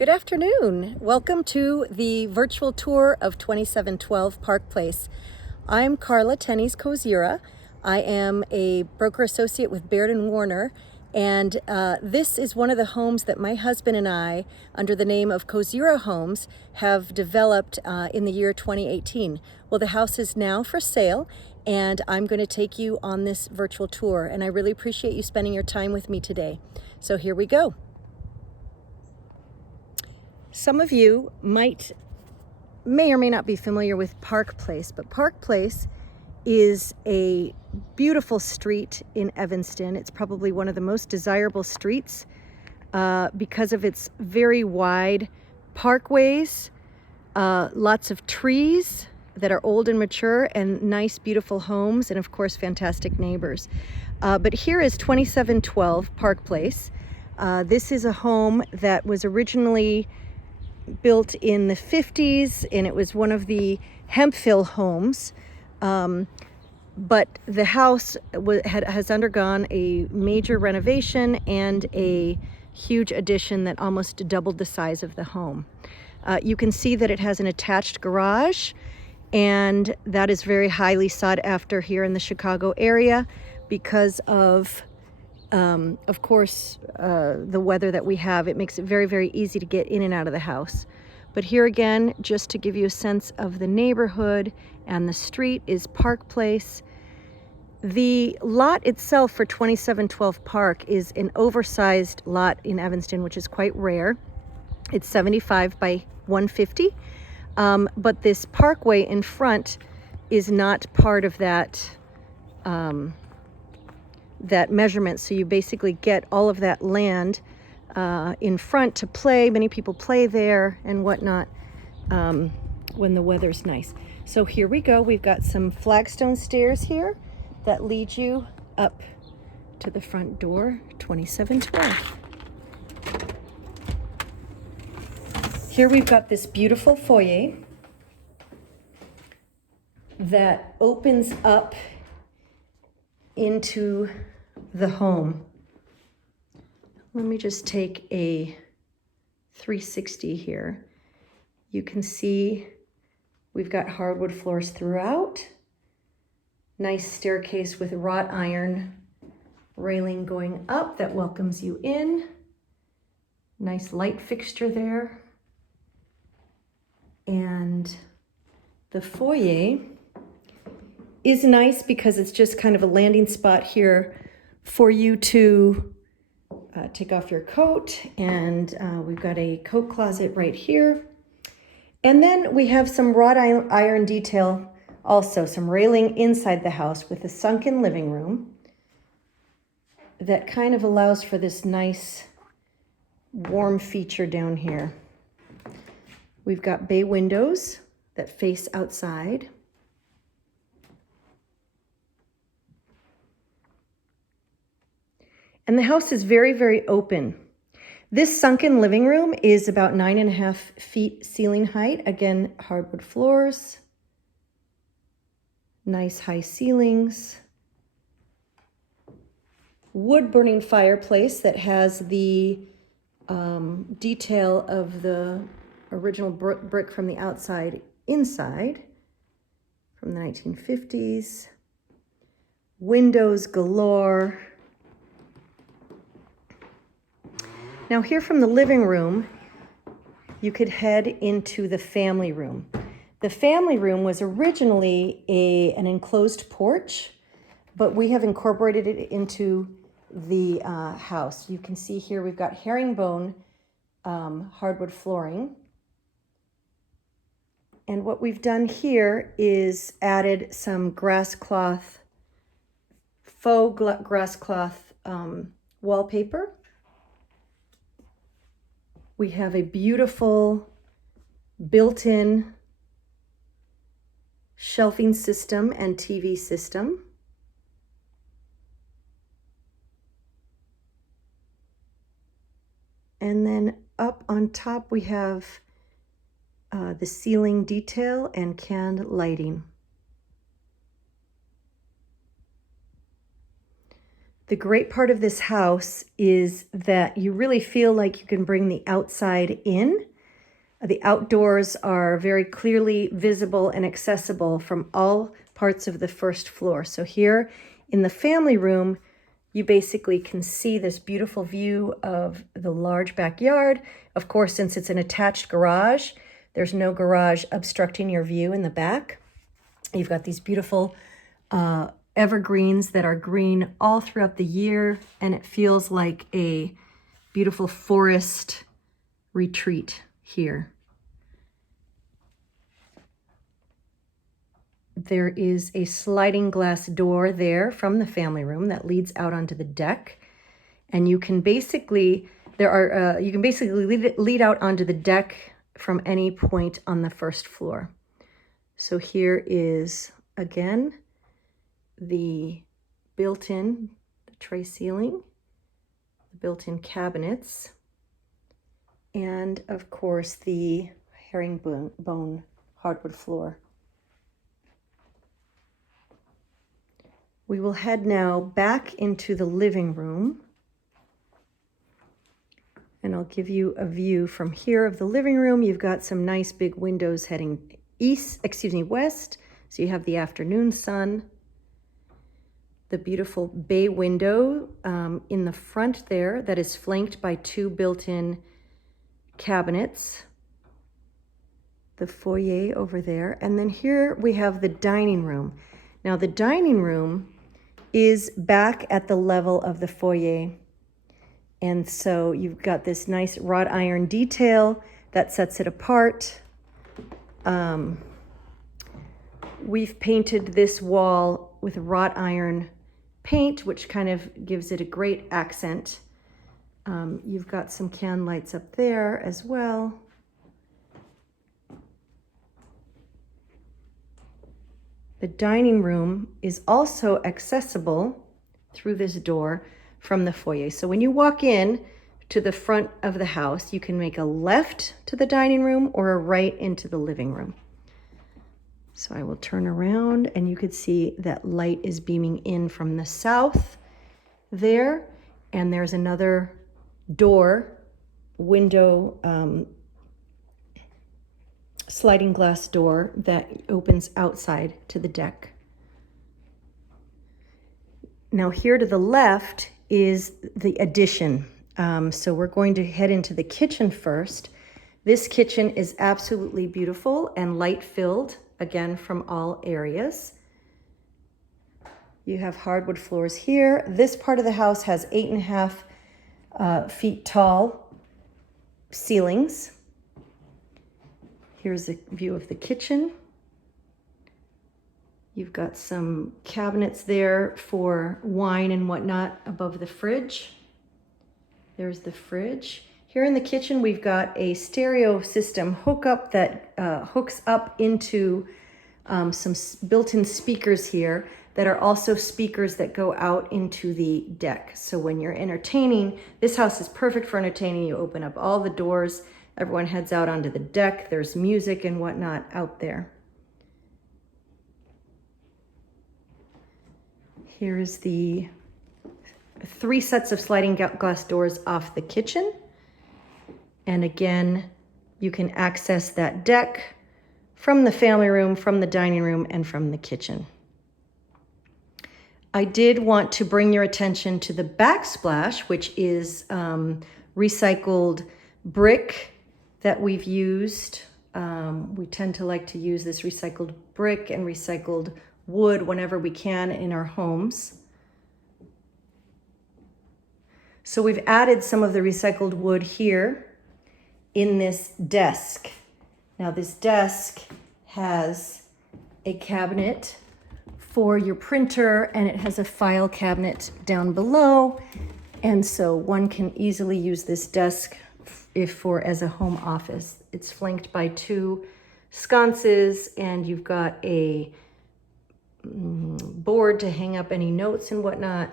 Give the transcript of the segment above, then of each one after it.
Good afternoon. Welcome to the virtual tour of 2712 Park Place. I'm Karla Tennies Koziura. I am a broker associate with Baird & Warner, and this is one of the homes that my husband and I, under the name of Koziura Homes, have developed in the year 2018. Well, the house is now for sale, and I'm going to take you on this virtual tour, and I really appreciate you spending your time with me today. So here we go. Some of you may or may not be familiar with Park Place, but Park Place is a beautiful street in Evanston. It's probably one of the most desirable streets because of its very wide parkways, lots of trees that are old and mature, and nice, beautiful homes, and of course, fantastic neighbors. But here is 2712 Park Place. This is a home that was originally built in the 50s, and it was one of the Hemphill homes, but the house has undergone a major renovation and a huge addition that almost doubled the size of the home. You can see that it has an attached garage, and that is very highly sought after here in the Chicago area because of course, the weather that we have. It makes it very, very easy to get in and out of the house. But here again, just to give you a sense of the neighborhood and the street, is Park Place. The lot itself for 2712 Park is an oversized lot in Evanston, which is quite rare. It's 75 by 150, but this parkway in front is not part of that measurement. So you basically get all of that land in front to play. Many people play there and whatnot when the weather's nice. So here we go. We've got some flagstone stairs here that lead you up to the front door, 2712. Here we've got this beautiful foyer that opens up into the home. Let me just take a 360 here. You can see we've got hardwood floors throughout. Nice staircase with wrought iron railing going up that welcomes you in. Nice light fixture there. And the foyer is nice because it's just kind of a landing spot here for you to take off your coat, and we've got a coat closet right here. And then we have some wrought iron detail, also some railing inside the house with a sunken living room that kind of allows for this nice warm feature down here. We've got bay windows that face outside. And the house is very, very open. This sunken living room is about 9.5 feet ceiling height. Again, hardwood floors, nice high ceilings, wood-burning fireplace that has the detail of the original brick from the outside inside from the 1950s. Windows galore. Now here from the living room, you could head into the family room. The family room was originally an enclosed porch, but we have incorporated it into the house. You can see here we've got herringbone hardwood flooring. And what we've done here is added some grass cloth, faux grass cloth wallpaper. We have a beautiful built-in shelving system and TV system. And then up on top we have the ceiling detail and canned lighting. The great part of this house is that you really feel like you can bring the outside in. The outdoors are very clearly visible and accessible from all parts of the first floor. So here in the family room, you basically can see this beautiful view of the large backyard. Of course, since it's an attached garage, there's no garage obstructing your view in the back. You've got these beautiful evergreens that are green all throughout the year, and it feels like a beautiful forest retreat here. There is a sliding glass door there from the family room that leads out onto the deck, and you can basically lead out onto the deck from any point on the first floor. So here is, again, the built-in tray ceiling, the built-in cabinets, and of course the herringbone hardwood floor. We will head now back into the living room, and I'll give you a view from here of the living room. You've got some nice big windows heading west, so you have the afternoon sun. The beautiful bay window in the front there that is flanked by two built-in cabinets. The foyer over there. And then here we have the dining room. Now the dining room is back at the level of the foyer. And so you've got this nice wrought iron detail that sets it apart. We've painted this wall with wrought iron paint, which kind of gives it a great accent. You've got some can lights up there as well. The dining room is also accessible through this door from the foyer. So when you walk in to the front of the house, you can make a left to the dining room or a right into the living room. So I will turn around and you could see that light is beaming in from the south there. And there's another window, sliding glass door that opens outside to the deck. Now here to the left is the addition. So we're going to head into the kitchen first. This kitchen is absolutely beautiful and light filled, again, from all areas. You have hardwood floors here. This part of the house has 8.5 feet tall ceilings. Here's a view of the kitchen. You've got some cabinets there for wine and whatnot above the fridge. There's the fridge. Here in the kitchen, we've got a stereo system hookup that hooks up into some built-in speakers here that are also speakers that go out into the deck. So when you're entertaining, this house is perfect for entertaining. You open up all the doors, everyone heads out onto the deck. There's music and whatnot out there. Here's the 3 sets of sliding glass doors off the kitchen. And again, you can access that deck from the family room, from the dining room, and from the kitchen. I did want to bring your attention to the backsplash, which is recycled brick that we've used. We tend to like to use this recycled brick and recycled wood whenever we can in our homes. So we've added some of the recycled wood here in this desk. Now this desk has a cabinet for your printer and it has a file cabinet down below. And so one can easily use this desk as a home office. It's flanked by 2 sconces and you've got a board to hang up any notes and whatnot.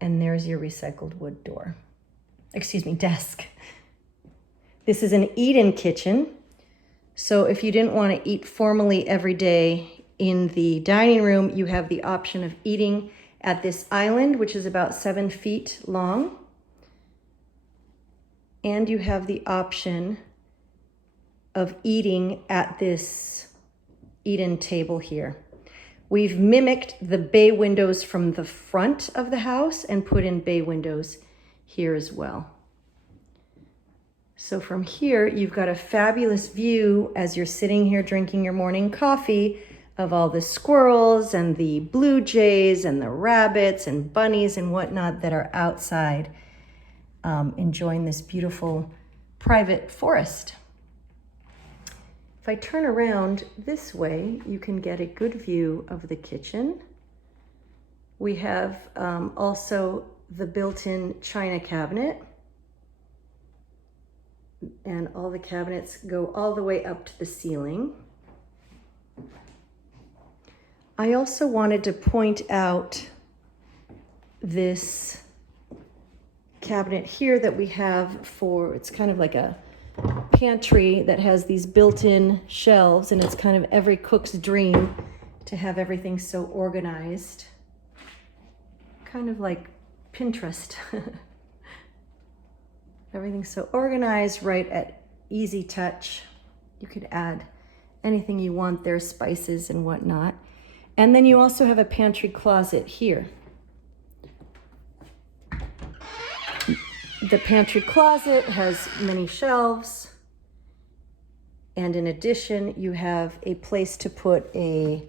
And there's your recycled wood desk. This is an eat-in kitchen. So if you didn't want to eat formally every day in the dining room, you have the option of eating at this island, which is about 7 feet long. And you have the option of eating at this eat-in table here. We've mimicked the bay windows from the front of the house and put in bay windows here as well. So from here, you've got a fabulous view as you're sitting here drinking your morning coffee of all the squirrels and the blue jays and the rabbits and bunnies and whatnot that are outside enjoying this beautiful private forest. If I turn around this way, you can get a good view of the kitchen. We have also the built-in china cabinet, and all the cabinets go all the way up to the ceiling. I also wanted to point out this cabinet here that we have for, it's kind of like a pantry that has these built-in shelves, and it's kind of every cook's dream to have everything so organized. Kind of like Pinterest. Everything's so organized, right at easy touch. You could add anything you want there, spices and whatnot. And then you also have a pantry closet here. The pantry closet has many shelves. And in addition, you have a place to put a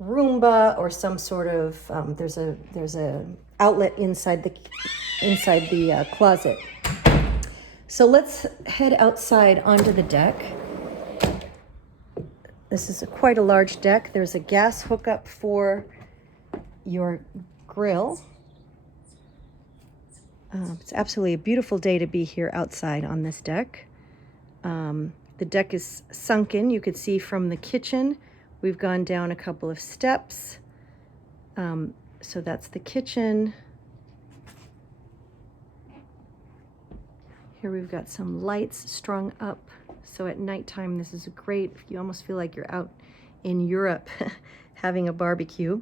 Roomba or some sort of, there's a outlet inside the closet. So let's head outside onto the deck. This is quite a large deck. There's a gas hookup for your grill. It's absolutely a beautiful day to be here outside on this deck. The deck is sunken. You could see from the kitchen, we've gone down a couple of steps. So that's the kitchen. Here we've got some lights strung up. So at nighttime, this is great. You almost feel like you're out in Europe having a barbecue.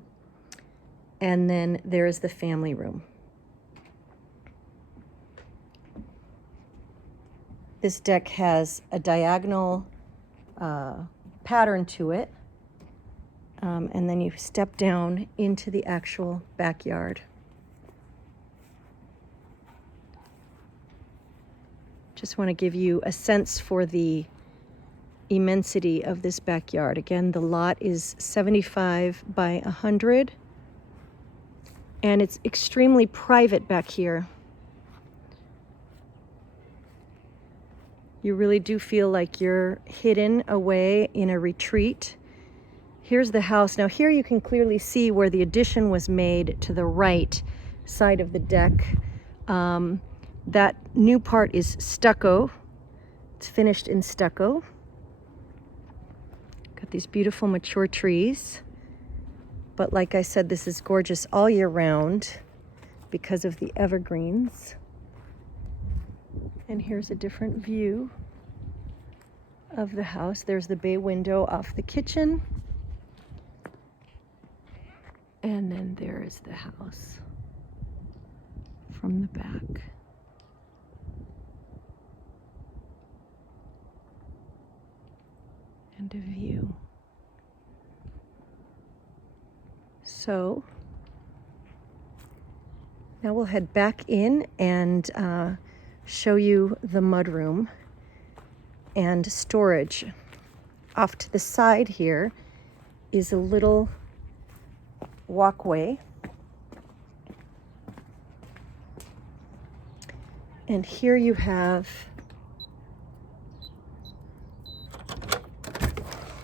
And then there is the family room. This deck has a diagonal pattern to it. And then you step down into the actual backyard. Just want to give you a sense for the immensity of this backyard. Again, the lot is 75 by 100, and it's extremely private back here. You really do feel like you're hidden away in a retreat. Here's the house. Now here you can clearly see where the addition was made to the right side of the deck. That new part is stucco. It's finished in stucco. Got these beautiful mature trees. But like I said, this is gorgeous all year round because of the evergreens. And here's a different view of the house. There's the bay window off the kitchen. And then there is the house from the back. And a view. So now we'll head back in and show you the mudroom and storage. Off to the side here is a little walkway. And here you have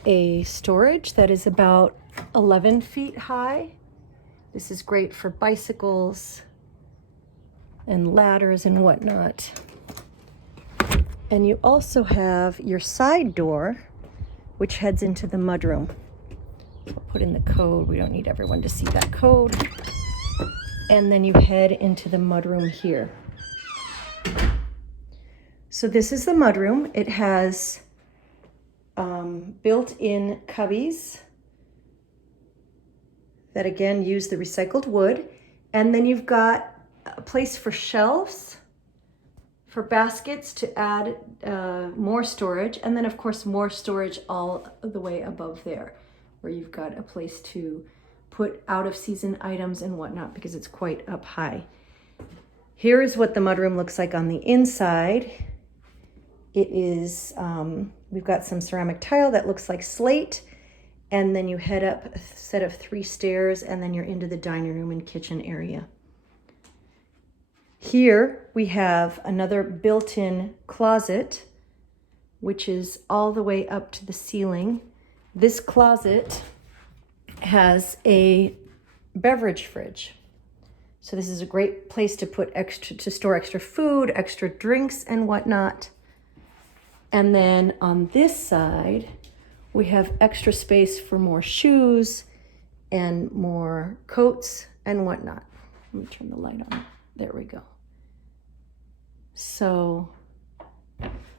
a storage that is about 11 feet high. This is great for bicycles and ladders and whatnot. And you also have your side door, which heads into the mudroom. I'll put in the code. We don't need everyone to see that code. And then you head into the mudroom here. So this is the mudroom. It has built-in cubbies that again use the recycled wood. And then you've got a place for shelves, for baskets to add more storage. And then of course more storage all the way above there, where you've got a place to put out of season items and whatnot because it's quite up high. Here is what the mudroom looks like on the inside. It is, we've got some ceramic tile that looks like slate, and then you head up a set of 3 stairs, and then you're into the dining room and kitchen area. Here we have another built-in closet, which is all the way up to the ceiling. This closet has a beverage fridge. So this is a great place to put to store extra food, extra drinks and whatnot. And then on this side, we have extra space for more shoes and more coats and whatnot. Let me turn the light on. There we go. So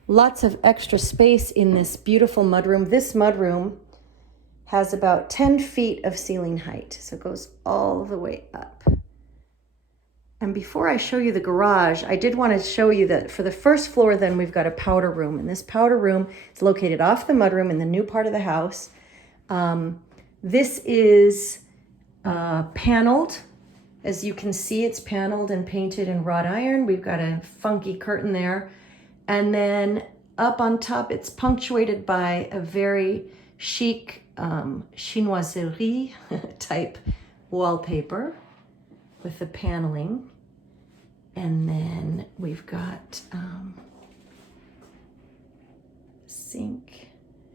lots of extra space in this beautiful mudroom. This mudroom has about 10 feet of ceiling height, so it goes all the way up. And before I show you the garage, I did want to show you that for the first floor, then we've got a powder room. And this powder room is located off the mudroom in the new part of the house. This is paneled. As you can see, it's paneled and painted in wrought iron. We've got a funky curtain there. And then up on top, it's punctuated by a very chic chinoiserie type wallpaper with the paneling. And then we've got sink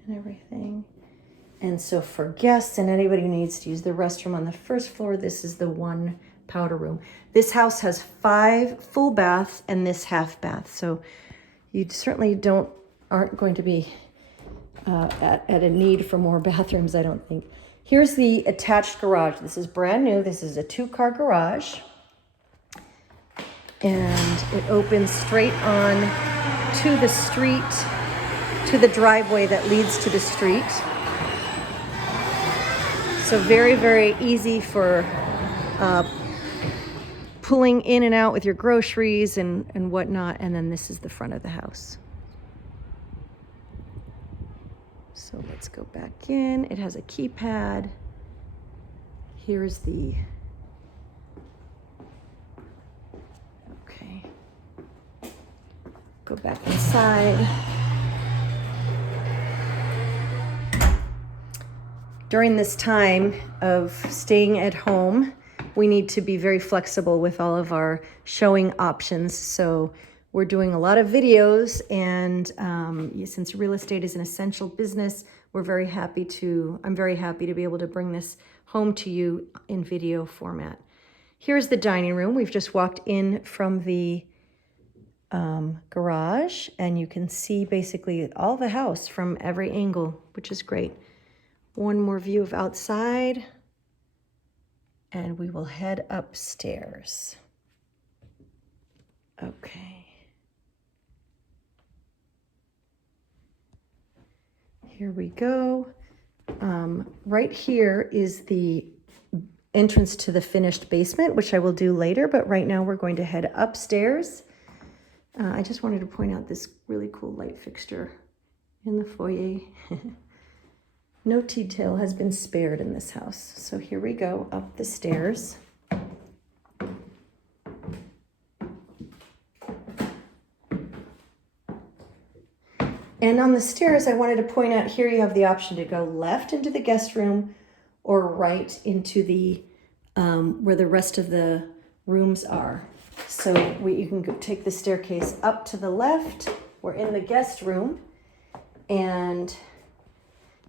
and everything. And so for guests and anybody who needs to use the restroom on the first floor, this is the one powder room. This house has 5 full baths and this half bath. So you certainly aren't going to be at a need for more bathrooms, I don't think. Here's the attached garage. This is brand new. This is a 2-car garage. And it opens straight on to the street, to the driveway that leads to the street. So very, very easy for pulling in and out with your groceries and whatnot. And then this is the front of the house. So let's go back in. It has a keypad. Here's the, okay. Go back inside. During this time of staying at home, we need to be very flexible with all of our showing options. So we're doing a lot of videos, and since real estate is an essential business, I'm very happy to be able to bring this home to you in video format. Here's the dining room. We've just walked in from the garage, and you can see basically all the house from every angle, which is great. One more view of outside, and we will head upstairs. Okay. Here we go. Right here is the entrance to the finished basement, which I will do later, but right now we're going to head upstairs. I just wanted to point out this really cool light fixture in the foyer. No detail has been spared in this house. So here we go up the stairs. And on the stairs, I wanted to point out here you have the option to go left into the guest room or right into the where the rest of the rooms are. So you can go take the staircase up to the left. We're in the guest room, and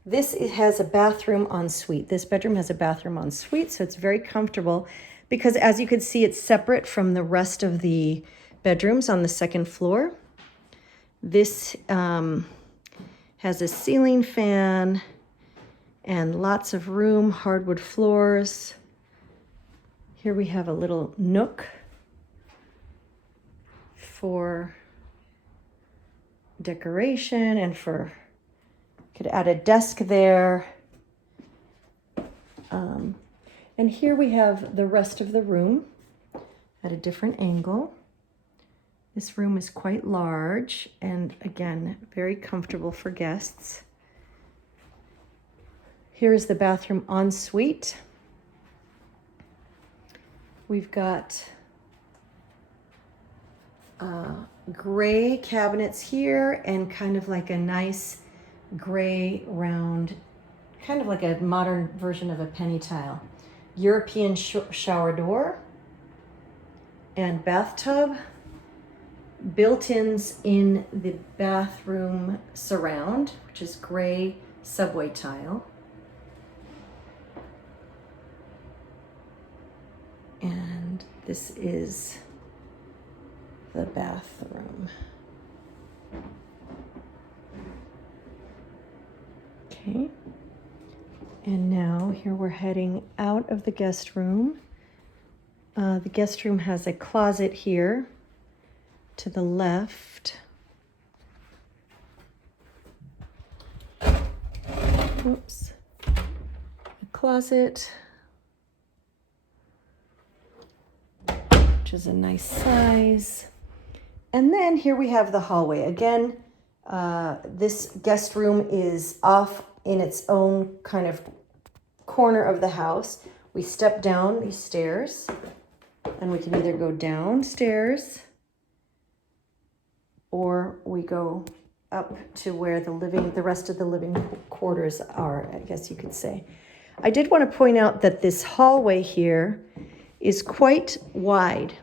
this has a bathroom ensuite. This bedroom has a bathroom ensuite, so it's very comfortable because, as you can see, it's separate from the rest of the bedrooms on the second floor. This has a ceiling fan and lots of room, hardwood floors. Here we have a little nook for decoration and could add a desk there. And here we have the rest of the room at a different angle. This room is quite large and again, very comfortable for guests. Here is the bathroom ensuite. We've got gray cabinets here and kind of like a nice gray round, kind of like a modern version of a penny tile. European shower door and bathtub. Built-ins in the bathroom surround, which is gray subway tile. And this is the bathroom. Okay. And now here we're heading out of the guest room. The guest room has a closet here to the left. Oops. A closet, which is a nice size. And then here we have the hallway. Again, this guest room is off in its own kind of corner of the house. We step down these stairs and we can either go downstairs or we go up to where the rest of the living quarters are, I guess you could say. I did want to point out that this hallway here is quite wide.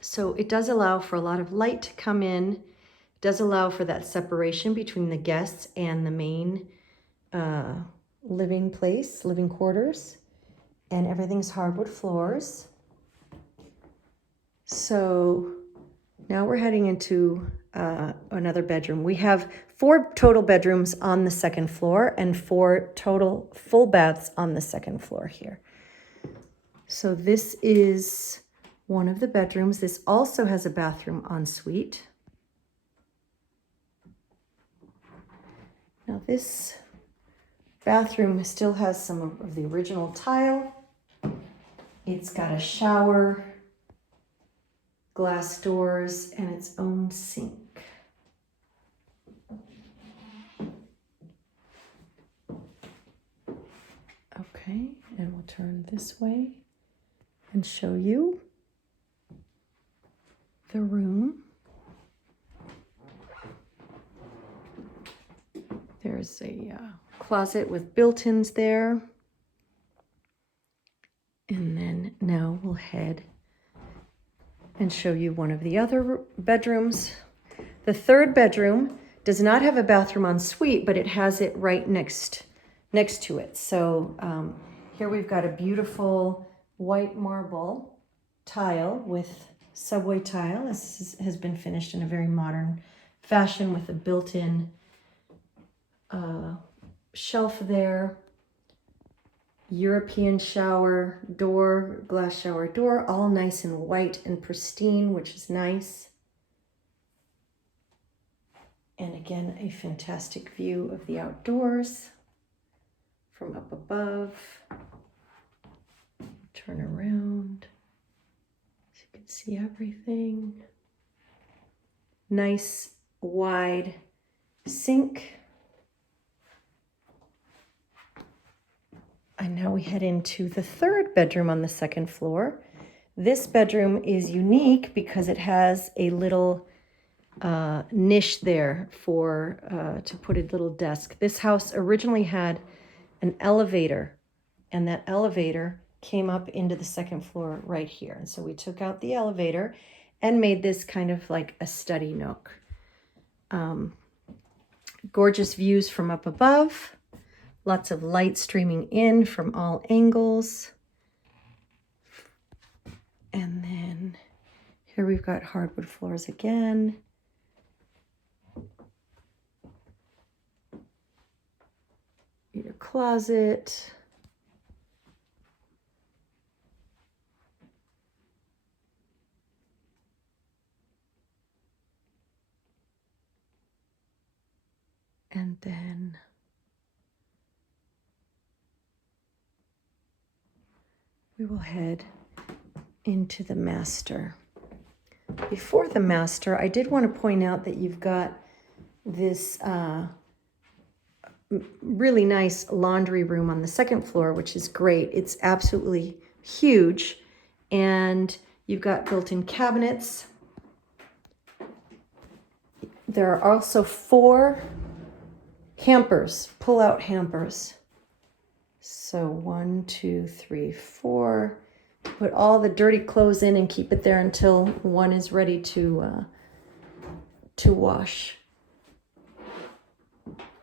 So it does allow for a lot of light to come in. It does allow for that separation between the guests and the main living quarters. And everything's hardwood floors. So now we're heading into another bedroom. We have 4 total bedrooms on the second floor and 4 total full baths on the second floor here. So this is one of the bedrooms. This also has a bathroom ensuite. Now this bathroom still has some of the original tile. It's got a shower, glass doors, and its own sink. Okay, and we'll turn this way and show you the room. There's a closet with built-ins there. And then now we'll head and show you one of the other bedrooms. The third bedroom does not have a bathroom ensuite, but it has it right next to it. So here we've got a beautiful white marble tile with subway tile. This has been finished in a very modern fashion with a built-in shelf there. European shower door, glass shower door, all nice and white and pristine, which is nice. And again, a fantastic view of the outdoors from up above. Turn around so you can see everything. Nice wide sink. And now we head into the third bedroom on the second floor. This bedroom is unique because it has a little niche there for to put a little desk. This house originally had an elevator, and that elevator came up into the second floor right here. And so we took out the elevator and made this kind of like a study nook. Gorgeous views from up above. Lots of light streaming in from all angles. And then here we've got hardwood floors again. Your closet. And then we will head into the master. Before the master, I did want to point out that you've got this really nice laundry room on the second floor, which is great. It's absolutely huge. And you've got built-in cabinets. There are also 4 hampers, pull-out hampers. So 1, 2, 3, 4. Put all the dirty clothes in and keep it there until one is ready to wash.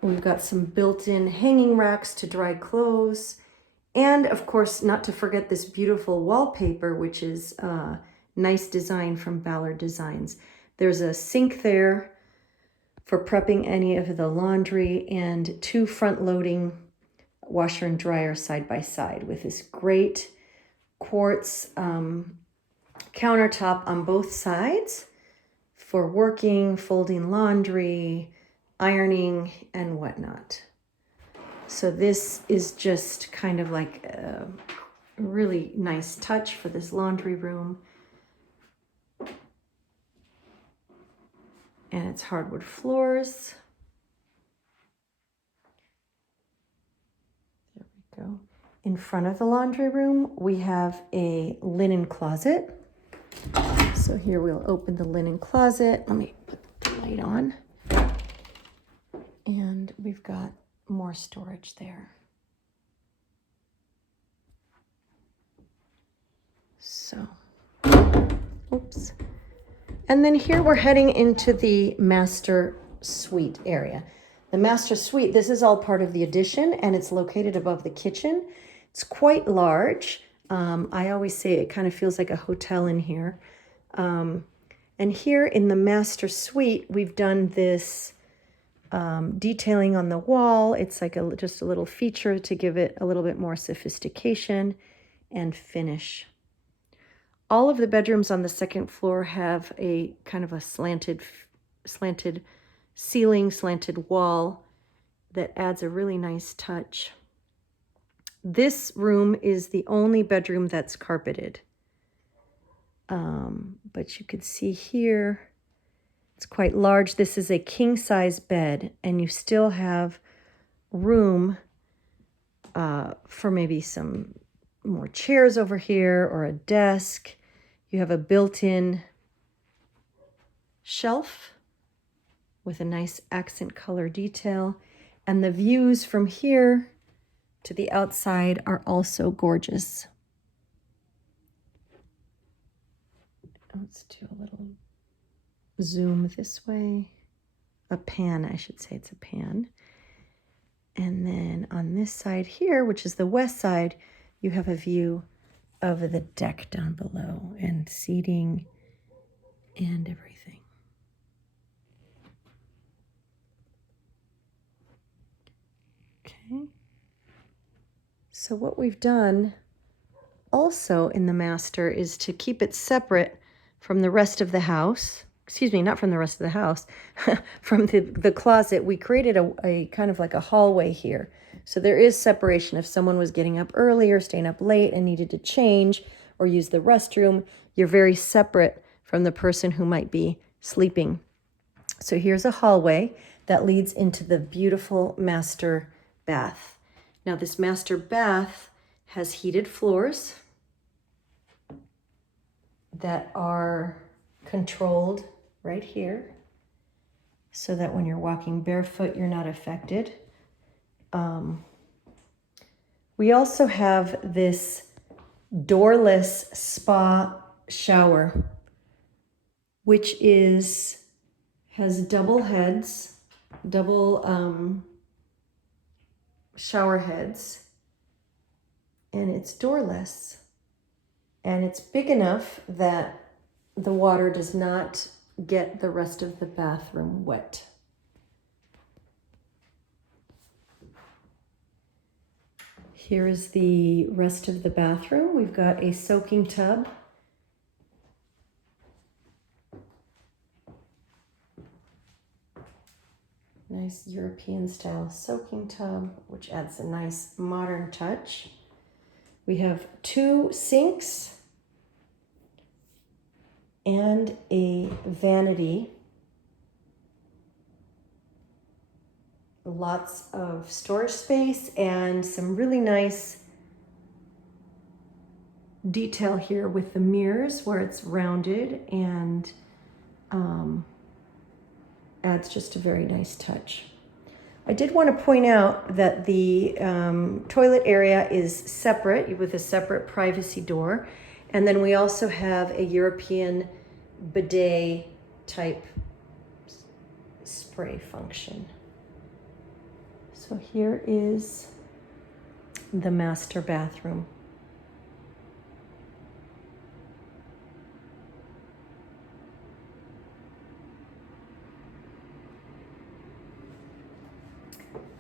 We've got some built-in hanging racks to dry clothes. And of course, not to forget this beautiful wallpaper, which is a nice design from Ballard Designs. There's a sink there for prepping any of the laundry, and 2 front-loading washer and dryer side by side with this great quartz countertop on both sides for working, folding laundry, ironing, and whatnot. So this is just kind of like a really nice touch for this laundry room. And it's hardwood floors. There we go. In front of the laundry room, we have a linen closet. So here we'll open the linen closet. Let me put the light on. And we've got more storage there. So, oops. And then here we're heading into the master suite area. The master suite, this is all part of the addition, and it's located above the kitchen. It's quite large. I always say it kind of feels like a hotel in here. And here in the master suite, we've done this detailing on the wall. It's like just a little feature to give it a little bit more sophistication and finish. All of the bedrooms on the second floor have a kind of a slanted ceiling, slanted wall that adds a really nice touch. This room is the only bedroom that's carpeted. But you could see here, it's quite large. This is a king-size bed, and you still have room for maybe some more chairs over here or a desk. You have a built-in shelf with a nice accent color detail. And the views from here to the outside are also gorgeous. Let's do a little zoom this way. A pan, I should say it's a pan. And then on this side here, which is the west side, you have a view of the deck down below and seating and everything. Okay. So what we've done also in the master is to keep it separate from the rest of the house. Excuse me, not from the rest of the house, from the closet. We created a kind of like a hallway here. So there is separation. If someone was getting up early or staying up late and needed to change or use the restroom, you're very separate from the person who might be sleeping. So here's a hallway that leads into the beautiful master bath. Now this master bath has heated floors that are controlled right here so that when you're walking barefoot, you're not affected. We also have this doorless spa shower, which has double heads, double shower heads, and it's doorless. And it's big enough that the water does not get the rest of the bathroom wet. Here is the rest of the bathroom. We've got a soaking tub. Nice European style soaking tub, which adds a nice modern touch. We have 2 sinks and a vanity. Lots of storage space and some really nice detail here with the mirrors where it's rounded and adds just a very nice touch. I did want to point out that the toilet area is separate with a separate privacy door. And then we also have a European bidet type spray function. So here is the master bathroom.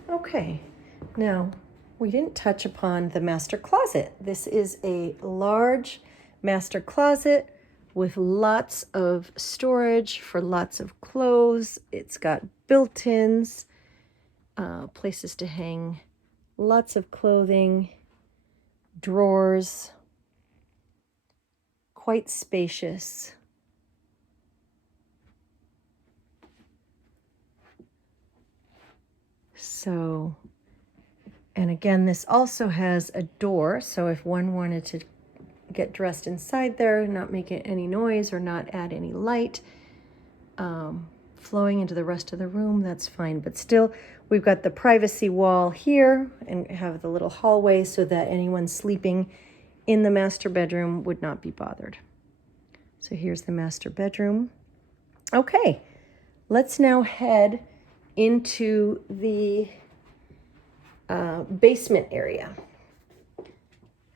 Okay, now we didn't touch upon the master closet. This is a large master closet with lots of storage for lots of clothes. It's got built-ins, places to hang lots of clothing, drawers, quite spacious. So, and again, this also has a door, so if one wanted to get dressed inside there, not make any noise or not add any light flowing into the rest of the room, that's fine. But still, we've got the privacy wall here and have the little hallway so that anyone sleeping in the master bedroom would not be bothered. So here's the master bedroom. Okay, let's now head into the basement area.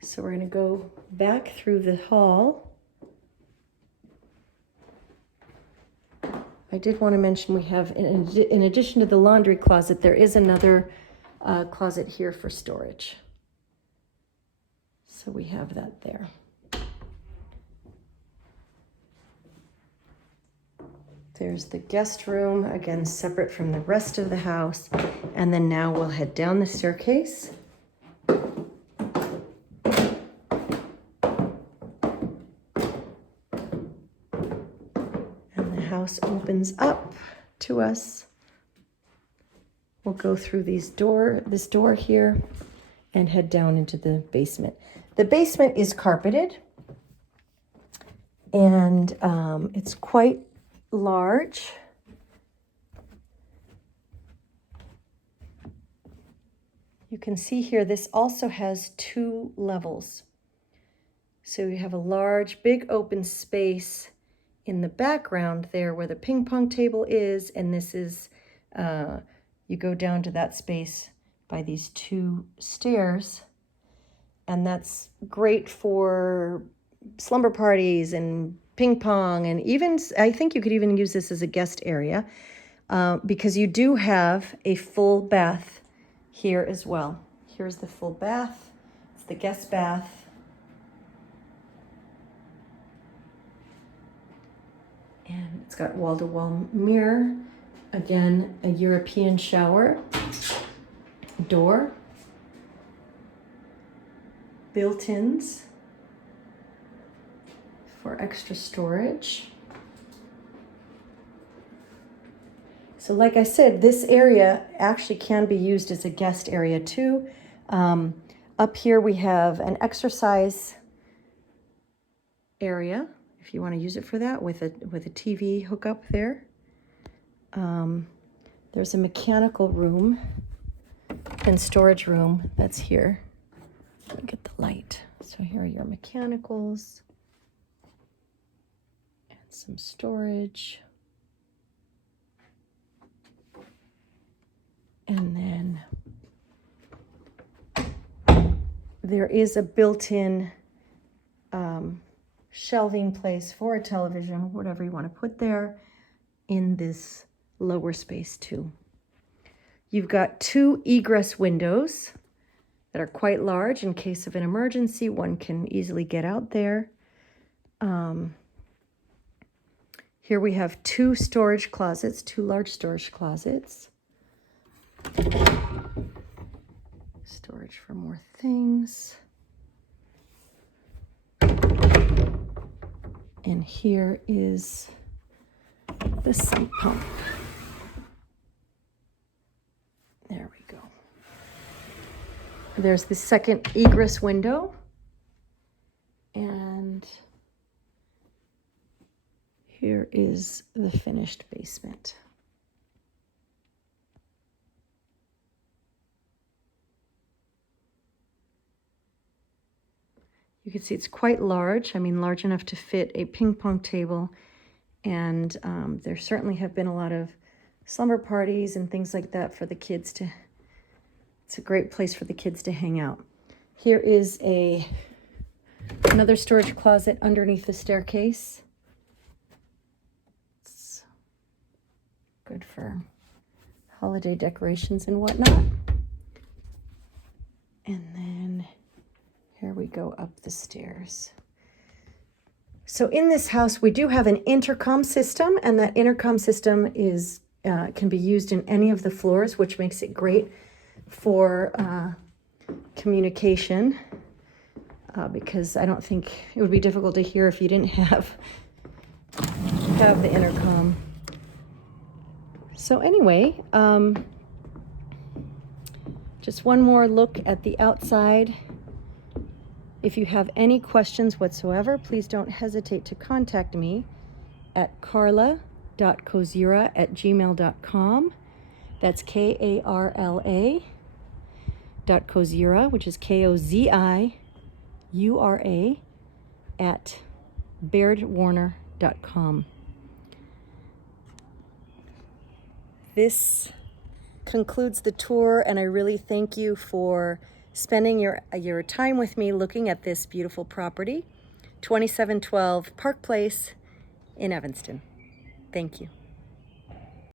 So we're going to go back through the hall. I did want to mention we have, in addition to the laundry closet, there is another closet here for storage. So we have that there. There's the guest room, again, separate from the rest of the house. And then now we'll head down the staircase. And the house opens up to us. We'll go through this door here and head down into the basement. The basement is carpeted and it's quite large. You can see here, this also has 2 levels. So you have a large, big open space in the background there where the ping pong table is, and this is, you go down to that space by these 2 stairs, and that's great for slumber parties and ping pong, and even, I think you could even use this as a guest area because you do have a full bath here as well. Here's the full bath. It's the guest bath. And it's got wall-to-wall mirror. Again, a European shower door. Built-ins for extra storage. So like I said, this area actually can be used as a guest area too. Up here we have an exercise area, if you want to use it for that, with a TV hookup there. There's a mechanical room and storage room that's here. Let me get the light. So here are your mechanicals. Some storage. And then there is a built-in shelving place for a television, whatever you want to put there, in this lower space too. You've got 2 egress windows that are quite large in case of an emergency. One can easily get out there. Here we have 2 storage closets, 2 large storage closets. Storage for more things. And here is the sump pump. There we go. There's the second egress window. And here is the finished basement. You can see it's quite large. I mean, large enough to fit a ping pong table. And there certainly have been a lot of slumber parties and things like that for the kids to, it's a great place for the kids to hang out. Here is another storage closet underneath the staircase. It's good for holiday decorations and whatnot. And then here we go up the stairs. So in this house, we do have an intercom system, and that intercom system is can be used in any of the floors, which makes it great for communication, because I don't think it would be difficult to hear if you didn't have the intercom. So anyway, just one more look at the outside. If you have any questions whatsoever, please don't hesitate to contact me at karla.koziura@gmail.com. That's KARLA.Koziura, which is KOZIURA @bairdwarner.com. This concludes the tour, and I really thank you for spending your time with me looking at this beautiful property, 2712 Park Place in Evanston. Thank you.